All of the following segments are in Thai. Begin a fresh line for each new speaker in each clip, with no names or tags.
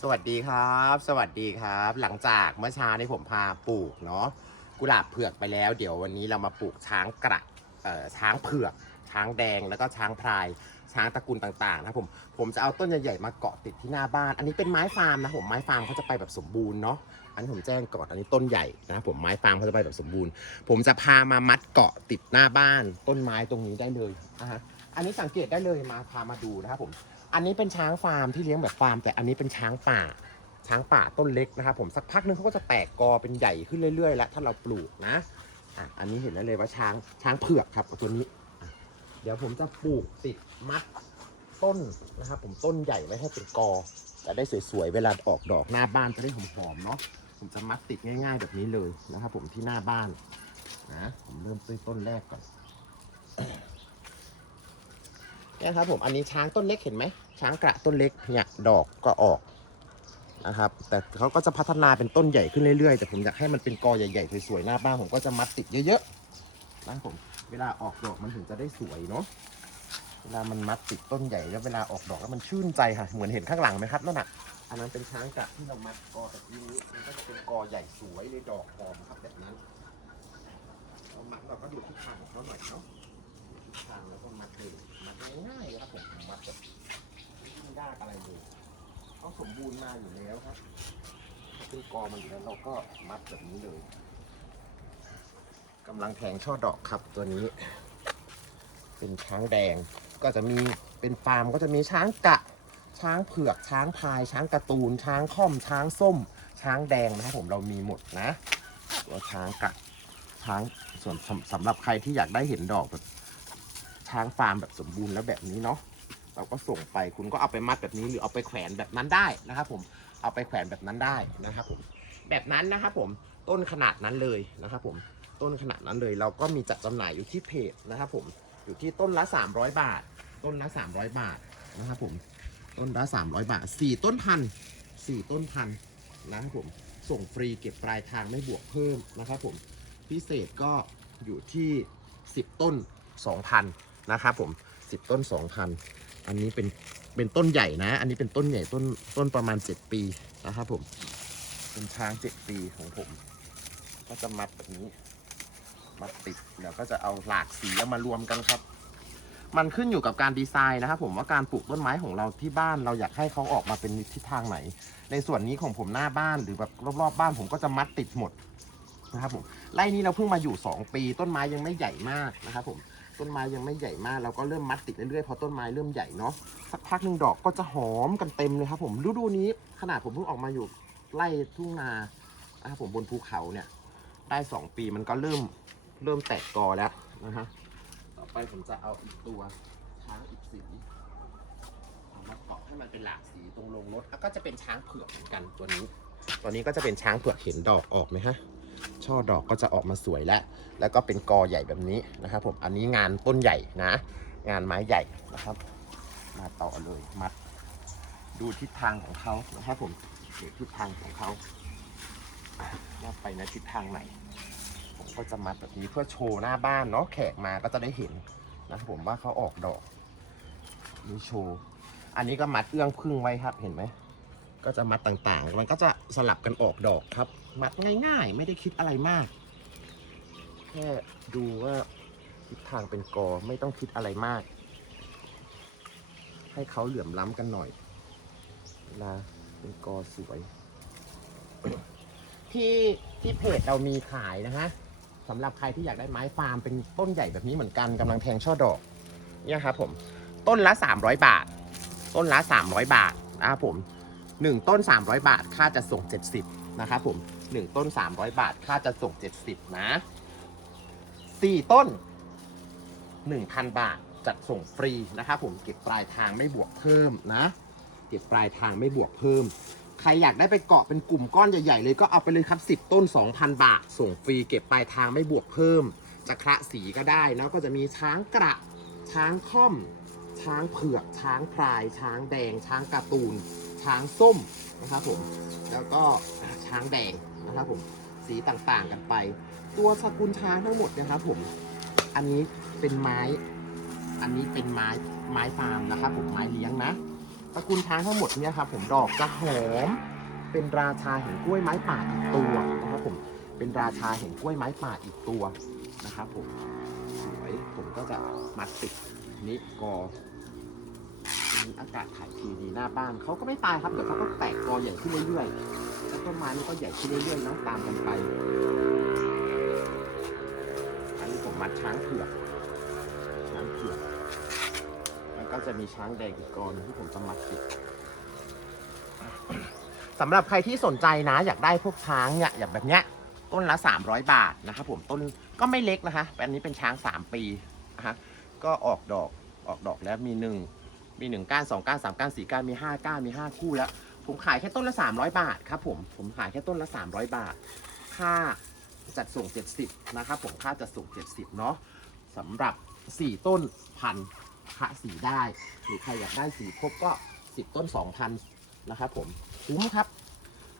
สวัสดีครับ สวัสดีครับ หลังจากเมื่อเช้านี้ผมพาปลูกเนาะกุหลาบเผือกไปแล้ว เดี๋ยววันนี้เรามาปลูกช้างกระเอ่อช้างเผือก ช้างแดงแล้วก็ช้างพลาย ช้างตระกูลต่างๆนะผมผมจะเอาต้นใหญ่ๆมาเกาะติดที่หน้าบ้าน อันนี้เป็นไม้ฟาร์มนะผมไม้ฟาร์มเขาจะไปแบบสมบูรณ์เนาะอันนี้ผมแจ้งก่อนอันนี้ต้นใหญ่นะผมไม้ฟาร์มเขาจะไปแบบสมบูรณ์ ผมจะพามามัดเกาะติดหน้าบ้าน ต้นไม้ตรงนี้ได้เลยนะฮะอันนี้สังเกตได้เลยมาพามาดูนะครับผม อันนี้เป็นช้างฟาร์มที่เลี้ยงแบบฟาร์ม แต่อันนี้เป็นช้างป่า ช้างป่าต้นเล็กนะครับผมสักพักนึงเขาก็จะแตกกอเป็นใหญ่ขึ้นเรื่อยๆ แล้วถ้าเราปลูกนะอะอันนี้เห็นได้เลยว่าช้างช้างเผือกครับตัวนี้ เดี๋ยวผมจะปลูกติดมัดต้นนะครับผมต้นใหญ่ไว้ให้เป็นกอจะได้สวยๆ เวลาออกดอกหน้าบ้านจะได้หอมๆเนาะผมจะมัดติดง่าย ๆ แบบนี้เลยนะครับผมที่หน้าบ้านนะผมเริ่มต้นต้นแรกก่อน นี่ครับผมอันนี้ช้างต้นเล็กเห็นไหมช้างกระต้นเล็กเนี่ยดอกก็ออกนะครับแต่เขาก็จะพัฒนาเป็นต้นใหญ่ขึ้นเรื่อยๆ แต่ผมอยากให้มันเป็นกอใหญ่ๆสวยๆหน้าบ้านผมก็จะมัดติดเยอะๆนะผมเวลาออกดอกมันถึงจะได้สวยเนาะเวลามันมัดติดต้นใหญ่แล้วเวลาออกดอกแล้วมันชื่นใจค่ะ เหมือนเห็นข้างหลังไหมครับนั่นน่ะอันนั้นเป็นช้างกระที่เรามัดกอแบบนี้มันก็จะเป็นกอใหญ่สวยเลยดอกหอมครับแบบนั้นเรามัดเราก็ดูทิศทางของเขาหน่อยเนาะทิศทางแล้วก็มัดเลยมัด ง่ายๆครับผมมัดแบบไม่ยากอะไรเลยเขาสมบูรณ์มาอยู่แล้วครับถ้าเป็นกอมันอยู่แล้วเราก็มัดแบบนี้เลยกำลังแทงช่อดอกครับตัวนี้ เป็นช้างแดงก็จะมีเป็นฟาร์มก็จะมีช้างกะ ช้างเผือกช้างพาย ช้างกร์ตูน ช้างค่อม ช้างส้ม ช้างแดงนะครับผมเรามีหมดนะตัวช้างกะช้างส่วนสำสำหรับใครที่อยากได้เห็นดอกแบบ ช้างฟาร์มแบบสมบูรณ์แล้วแบบนี้เนาะเราก็ส่งไปคุณก็เอาไปมัดแบบนี้หรือเอาไปแขวนแบบนั้นได้นะครับผมเอาไปแขวนแบบนั้นได้นะครับผมแบบนั้นนะครับผมต้นขนาดนั้นเลยนะครับผมต้นขนาดนั้นเลยเราก็มีจัดจำหน่ายอยู่ที่เพจนะครับผมอยู่ที่ต้นละ 300 บาท ต้นละ 300 บาทนะครับผมต้นละ 300 บาท 4 ต้นพันสี่ต้นพันนะครับผมส่งฟรีเก็บปลายทางไม่บวกเพิ่มนะครับผมพิเศษก็อยู่ที่ 10 ต้น 2,000 นะครับผม10ต้น2,000อันนี้เป็นเป็นต้นใหญ่นะ อันนี้เป็นต้นใหญ่ต้นต้นประมาณ7ปีนะครับผม เป็นช้าง7ปีของผม ก็จะมัดแบบนี้ มัดติดแล้วก็จะเอาหลากสีมารวมกันครับ มันขึ้นอยู่กับการดีไซน์นะครับผมว่าการปลูกต้นไม้ของเราที่บ้านเราอยากให้เขาออกมาเป็นทิศทางไหน ในส่วนนี้ของผมหน้าบ้านหรือแบบรอบๆบ้านผมก็จะมัดติดหมดนะครับผมไร่นี้เราเพิ่งมาอยู่ 2 ปีต้นไม้ยังไม่ใหญ่มากนะครับผม ต้นไม้ยังไม่ใหญ่มากเราก็เริ่มมัดติดเรื่อยๆพอต้นไม้เริ่มใหญ่เนาะสักพักหนึ่งดอกก็จะหอมกันเต็มเลยครับผมฤดูนี้ขนาดผมเพิ่งออกมาอยู่ไร่ทุ่งนานะครับผมบนภูเขาเนี่ย ได้สองปีมันก็เริ่มเริ่มแตกกอแล้วนะฮะต่อไปผมจะเอาอีกตัวช้างอีกสีเอามาเกาะให้มันเป็นหลากสีตรงลงรถแล้วก็จะเป็นช้างเผือกเหมือนกันตัวนี้ ตัวนี้ก็จะเป็นช้างเผือกเห็นดอกออกไหมฮะ ช่อดอกก็จะออกมาสวยแล้วแล้วก็เป็นกอใหญ่แบบนี้นะครับผมอันนี้งานต้นใหญ่นะ งานไม้ใหญ่นะครับ มาต่อเลยมัด ดูทิศทางของเขานะครับผมดูทิศทางของเขาว่าไปในทิศทางไหน ผมก็จะมัดแบบนี้เพื่อโชว์หน้าบ้านเนาะแขกมาก็จะได้เห็นนะครับผมว่าเขาออกดอกนี่โชว์อันนี้ก็มัดเอื้องพึ่งไว้ครับเห็นไหม ก็จะมัดต่างๆ มันก็จะสลับกันออกดอกครับ มัดง่าย ๆ ไม่ได้คิดอะไรมาก แค่ดูว่าทิศทางเป็นกอไม่ต้องคิดอะไรมาก ให้เขาเหลื่อมล้ำกันหน่อยเวลาเป็นกอสวย ที่ที่เพจเรามีขายนะฮะสำหรับใครที่อยากได้ไม้ฟาร์มเป็นต้นใหญ่แบบนี้เหมือนกันกำลังแทงช่อดอก เนี่ยครับผม ต้นละ 300 บาท ต้นละ 300 บาทนะครับผม 1 ต้น 300 บาท ค่าจะส่ง 70 นะครับผม 1 ต้น 300 บาท ค่าจะส่ง 70 นะ 4 ต้น 1,000 บาท จัดส่งฟรีนะครับผม เก็บปลายทางไม่บวกเพิ่มนะ เก็บปลายทางไม่บวกเพิ่ม ใครอยากได้ไปเกาะเป็นกลุ่มก้อนใหญ่ๆเลยก็เอาไปเลยครับ 10 ต้น 2,000 บาท ส่งฟรี เก็บปลายทางไม่บวกเพิ่ม จะคละสีก็ได้แล้วก็จะมีช้างกระ ช้างค่อม ช้างเผือก ช้างพลาย ช้างแดง ช้างการ์ตูน ช้างส้มนะครับผมแล้วก็ช้างแดงนะครับผมสีต่างๆกันไป ตัวสกุลช้างทั้งหมดนะครับผมอันนี้เป็นไม้ อันนี้เป็นไม้ไม้ฟาร์มนะครับผมไม้เลี้ยงนะตระกูลช้างทั้งหมดเนี่ยครับผมดอกจะหอม เป็นราชาแห่งกล้วยไม้ป่าอีกตัวนะครับผมเป็นราชาแห่งกล้วยไม้ป่าอีกตัวนะครับผมสวยผมก็จะมัดติดนี้กอ อากาศถ่ายทีดีหน้าบ้านเขาก็ไม่ตายครับเดี๋ยวเขาก็แตกกอใหญ่ขึ้นเรื่อยๆแล้วต้นไม้มันก็ใหญ่ขึ้นเรื่อยๆเนาะตามกันไปอันนี้ผมมัดช้างเผือกช้างเผือกแล้วก็จะมีช้างแดงอีกกอนที่ผมจะมัดติดสำหรับใครที่สนใจนะ อยากได้พวกช้างเนี่ยอย่างแบบเนี้ยต้นละ 300 บาทนะครับผมต้นก็ไม่เล็กนะคะอันนี้เป็นช้าง 3 ปีนะคะก็ออกดอกออกดอกแล้วมี 1 มี1ก้าน2ก้าน3ก้าน4ก้านมี5ก้านมี5คู่แล้ว ผมขายแค่ต้นละ300บาทครับผมผมขายแค่ต้นละ300บาท ค่าจัดส่ง70นะครับผมค่าจัดส่ง70เนาะสำหรับ4ต้นพันคะสีได้ หรือใครอยากได้สีครบก็10ต้น2,000นะครับผมคุ้มครับ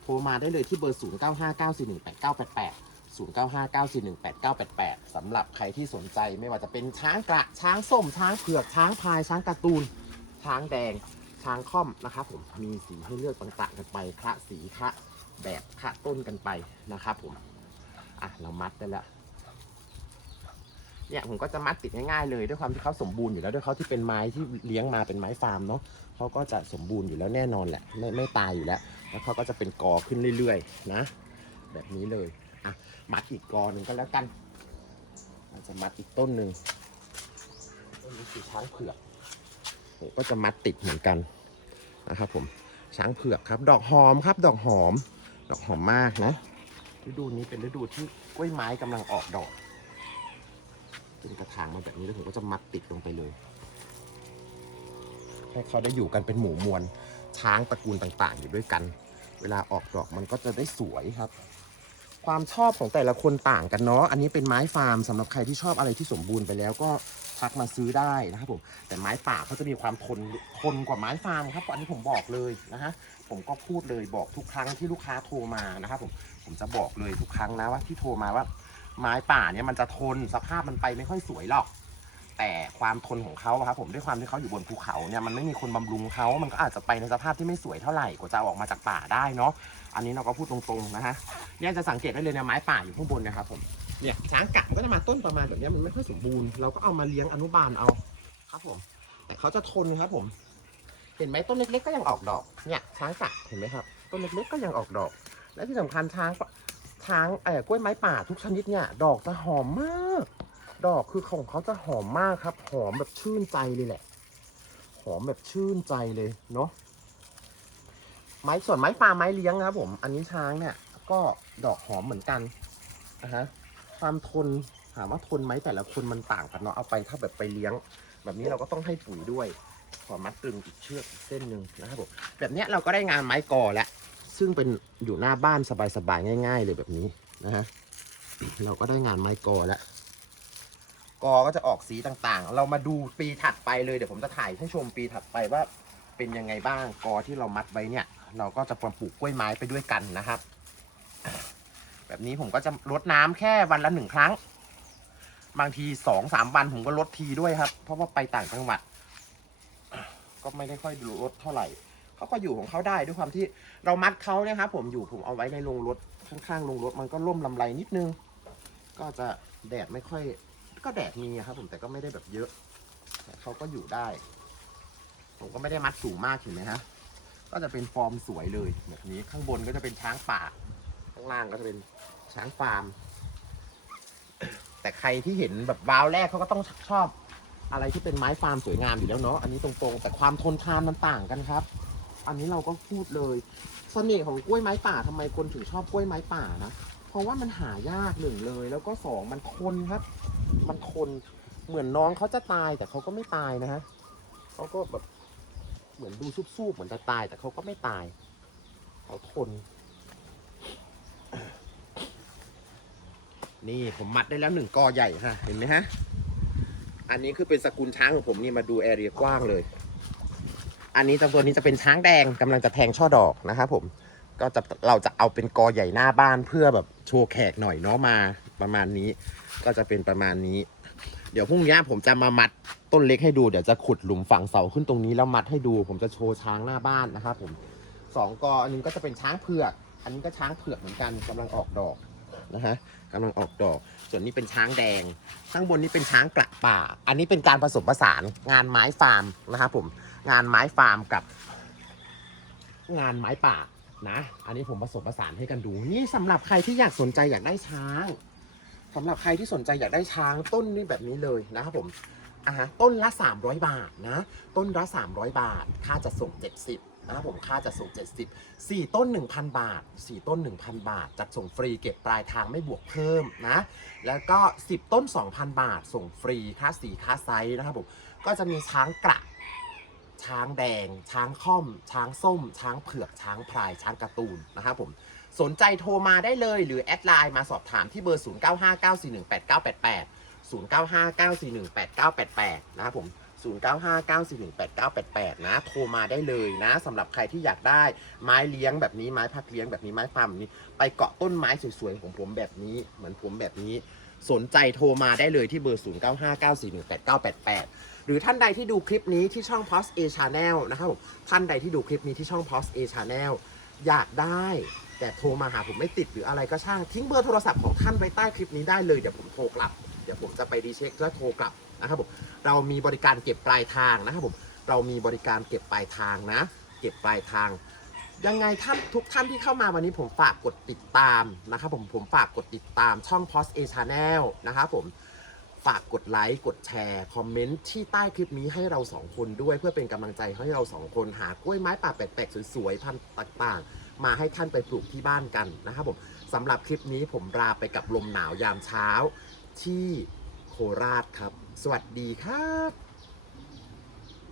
โทรมาได้เลยที่เบอร์ 0959418988 0959418988สำหรับใครที่สนใจไม่ว่าจะเป็นช้างกระช้างส้มช้างเผือกช้างพายช้างการ์ตูน ช้างแดง ช้างค่อมนะครับผมมีสีให้เลือกต่างๆกันไปคะสีคะแบบคะต้นกันไปนะครับผมอะเรามัดได้แล้วเนี่ยผมก็จะมัดติดง่ายๆเลยด้วยความที่เขาสมบูรณ์อยู่แล้วด้วยเขาที่เป็นไม้ที่เลี้ยงมาเป็นไม้ฟาร์มเนาะเขาก็จะสมบูรณ์อยู่แล้วแน่นอนแหละไม่ไม่ตายอยู่แล้ว แล้วเขาก็จะเป็นกอขึ้นเรื่อยๆ นะ แบบนี้เลยอะมัดอีกกอหนึ่งก็แล้วกันเราจะมัดอีกต้นหนึ่งต้นนี้คือช้างเผือก ก็จะมัดติดเหมือนกันนะครับผมช้างเผือกครับ ดอกหอมครับ ดอกหอม ดอกหอมมากนะฤดูนี้เป็นฤดูที่กล้วยไม้กำลังออกดอก เป็นกระถางมาแบบนี้แล้วผมก็จะมัดติดลงไปเลย ให้เขาได้อยู่กันเป็นหมู่มวลช้างตระกูลต่างๆ อยู่ด้วยกัน เวลาออกดอกมันก็จะได้สวยครับ ความชอบของแต่ละคนต่างกันเนาะ อันนี้เป็นไม้ฟาร์มสำหรับใครที่ชอบอะไรที่สมบูรณ์ไปแล้วก็ทักมาซื้อได้นะครับผม แต่ไม้ป่าเขาจะมีความทนทนกว่าไม้ฟาร์มครับ อันนี้ผมบอกเลยนะฮะ ผมก็พูดเลยบอกทุกครั้งที่ลูกค้าโทรมานะครับผม ผมจะบอกเลยทุกครั้งนะว่าที่โทรมาว่า ไม้ป่าเนี่ยมันจะทนสภาพมันไปไม่ค่อยสวยหรอก แต่ความทนของเขาอะครับผมด้วยความที่เขาอยู่บนภูเขาเนี่ยมันไม่มีคนบำรุงเขามันก็อาจจะไปในสภาพที่ไม่สวยเท่าไหร่กว่าจะเอาออกมาจากป่าได้เนาะอันนี้เราก็พูดตรงๆนะฮะเนี่ยจะสังเกตได้เลยเนี่ยไม้ป่าอยู่ข้างบนนะครับผมเนี่ยช้างกัดมันก็จะมาต้นประมาณแบบนี้มันไม่ค่อยสมบูรณ์เราก็เอามาเลี้ยงอนุบาลเอาครับผมแต่เขาจะทนครับผม เห็นไหมต้นเล็กๆก็ยังออกดอกเนี่ยช้างกัดเห็นไหมครับต้นเล็กๆก็ยังออกดอก และที่สำคัญช้างช้างเอ่อกล้วยไม้ป่าทุกชนิดเนี่ยดอกจะหอมมาก ดอกคือของเขาจะหอมมากครับ หอมแบบชื่นใจเลยแหละ หอมแบบชื่นใจเลยเนาะไม้ส่วนไม้ป่าไม้เลี้ยงครับ ผม อันนี้ช้างเนี่ย ก็ดอกหอมเหมือนกันนะฮะความทนถามว่าทนไหมแต่ละคนมันต่างกันเนาะเอาไปถ้าแบบไปเลี้ยง แบบนี้เราก็ต้องให้ปุ๋ยด้วยขอมัดตึงอีกเชือกอีกเส้นหนึ่งนะครับผมแบบนี้เราก็ได้งานไม้กอแล้วซึ่งเป็นอยู่หน้าบ้านสบายๆง่าย ๆ เลยแบบนี้นะฮะเราก็ได้งานไม้กอแล้ว กอก็จะออกสีต่างๆ เรามาดูปีถัดไปเลยเดี๋ยวผมจะถ่ายให้ชมปีถัดไปว่าเป็นยังไงบ้างกอที่เรามัดไว้เนี่ย เราก็จะปลูกกล้วยไม้ไปด้วยกันนะครับ แบบนี้ผมก็จะรดน้ำแค่วันละหนึ่งครั้ง บางทีสองสามวันผมก็ลดทีด้วยครับ เพราะว่าไปต่างจังหวัด ก็ไม่ได้ค่อยดูรถเท่าไหร่เขาก็อยู่ของเขาได้ด้วยความที่เรามัดเขาเนี่ยครับผมอยู่ผมเอาไว้ในโรงรถข้างๆโรงรถมันก็ร่มลำไรนิดนึง ก็จะแดดไม่ค่อย ก็แดดมีอะครับผมแต่ก็ไม่ได้แบบเยอะแต่เขาก็อยู่ได้ ผมก็ไม่ได้มัดสูงมากเห็นไหมฮะก็จะเป็นฟอร์มสวยเลยแบบนี้ข้างบนก็จะเป็นช้างป่า ข้างล่างก็จะเป็นช้างฟาร์ม แต่ใครที่เห็นแบบว้าวแรกเขาก็ต้องชอบ อะไรที่เป็นไม้ฟาร์มสวยงามอยู่แล้วเนาะอันนี้ตรงๆ แต่ความทนทานมันต่างกันครับ อันนี้เราก็พูดเลยเสน่ห์ของกล้วยไม้ป่าทำไมคนถึงชอบกล้วยไม้ป่านะเพราะว่ามันหายากหนึ่งเลย แล้วก็สองมันทนครับ มันทนเหมือนน้องเขาจะตายแต่เขาก็ไม่ตายนะฮะเขาก็แบบเหมือนดูซุบๆเหมือนจะตายแต่เขาก็ไม่ตายเขาทน นี่ผมมัดได้แล้วหนึ่งกอใหญ่ค่ะเห็นไหมฮะ อันนี้คือเป็นสกุลช้างของผมนี่มาดูแอเรียกว้างเลย อันนี้ตัวนี้จะเป็นช้างแดงกำลังจะแทงช่อดอกนะครับผมก็จะเราจะเอาเป็นกอใหญ่หน้าบ้านเพื่อแบบโชว์แขกหน่อยเนาะมา ประมาณนี้ ก็จะเป็นประมาณนี้ เดี๋ยวพรุ่งนี้ผมจะมามัดต้นเล็กให้ดู เดี๋ยวจะขุดหลุมฝังเสาขึ้นตรงนี้แล้วมัดให้ดู ผมจะโชว์ช้างหน้าบ้านนะครับผมสองกออันนี้ก็จะเป็นช้างเผือก อันนี้ก็ช้างเผือกเหมือนกันกำลังออกดอกนะฮะกำลังออกดอก ส่วนนี้เป็นช้างแดง ข้างบนนี้เป็นช้างกระป่า อันนี้เป็นการผสมผสานงานไม้ฟาร์มนะครับผม งานไม้ฟาร์มกับ งานไม้ป่านะ อันนี้ผมผสมผสานให้กันดู นี่สำหรับใครที่อยากสนใจอยากได้ช้าง สำหรับใครที่สนใจอยากได้ช้างต้นนี่แบบนี้เลยนะครับผมอ่าฮะต้นละ 300 บาทนะ ต้นละ 300 บาท ค่าจะส่ง 70นะครับผมค่าจะส่ง 70 4 ต้น 1,000 บาท 4 ต้น 1,000 บาท จัดส่งฟรีเก็บปลายทางไม่บวกเพิ่มนะ แล้วก็ 10 ต้น 2,000 บาท ส่งฟรีค่าสีค่าไซส์นะครับผม ก็จะมีช้างกระช้างแดง ช้างค่อม ช้างส้ม ช้างเผือก ช้างพลาย ช้างการ์ตูนนะครับผม สนใจโทรมาได้เลยหรือแอดไลน์มาสอบถามที่เบอร์ 0959418988 0959418988 นะครับผม 0959418988 นะ โทรมาได้เลยนะสำหรับใครที่อยากได้ไม้เลี้ยงแบบนี้ไม้พักเลี้ยงแบบนี้ไม้ฟาร์มแบบนี้ ไปเกาะต้นไม้สวยๆของผมแบบนี้เหมือนผมแบบนี้ สนใจโทรมาได้เลยที่เบอร์ 0959418988หรือท่านใดที่ดูคลิปนี้ที่ช่อง Post A Channel นะครับผมท่านใดที่ดูคลิปนี้ที่ช่อง Post A Channel อยากได้ แต่โทรมาหาผมไม่ติดหรืออะไรก็ช่างทิ้งเบอร์โทรศัพท์ของท่านไว้ใต้คลิปนี้ได้เลยเดี๋ยวผมโทรกลับ เดี๋ยวผมจะไปรีเช็คและโทรกลับนะครับผมเรามีบริการเก็บปลายทางนะครับผมเรามีบริการเก็บปลายทางนะ เก็บปลายทาง ยังไงท่านทุกท่านที่เข้ามาวันนี้ผมฝากกดติดตามนะครับผมผมฝากกดติดตามช่อง Post A Channel นะครับผมฝากกดไลค์ กดแชร์ คอมเมนต์ที่ใต้คลิปนี้ให้เราสองคนด้วยเพื่อเป็นกำลังใจให้เราสองคนหากล้วยไม้ป่าแปลกๆ สวยๆ พันธุ์ต่างๆ มาให้ท่านไปปลูกที่บ้านกันนะครับผมสำหรับคลิปนี้ผมลาไปกับลมหนาวยามเช้า ที่โคราชครับ สวัสดีครับ